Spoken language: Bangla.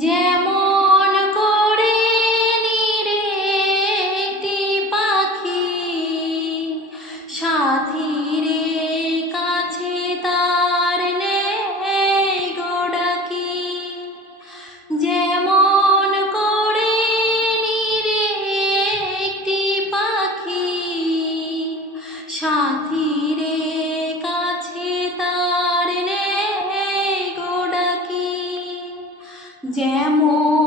যেমন করে নিরে একটি পাখি সাথীরে কাছে তার নেই গো ডাকি। যেমন করে নিরে একটি পাখি সাথীরে কাছে তার নেই গো ডাকি। যেমন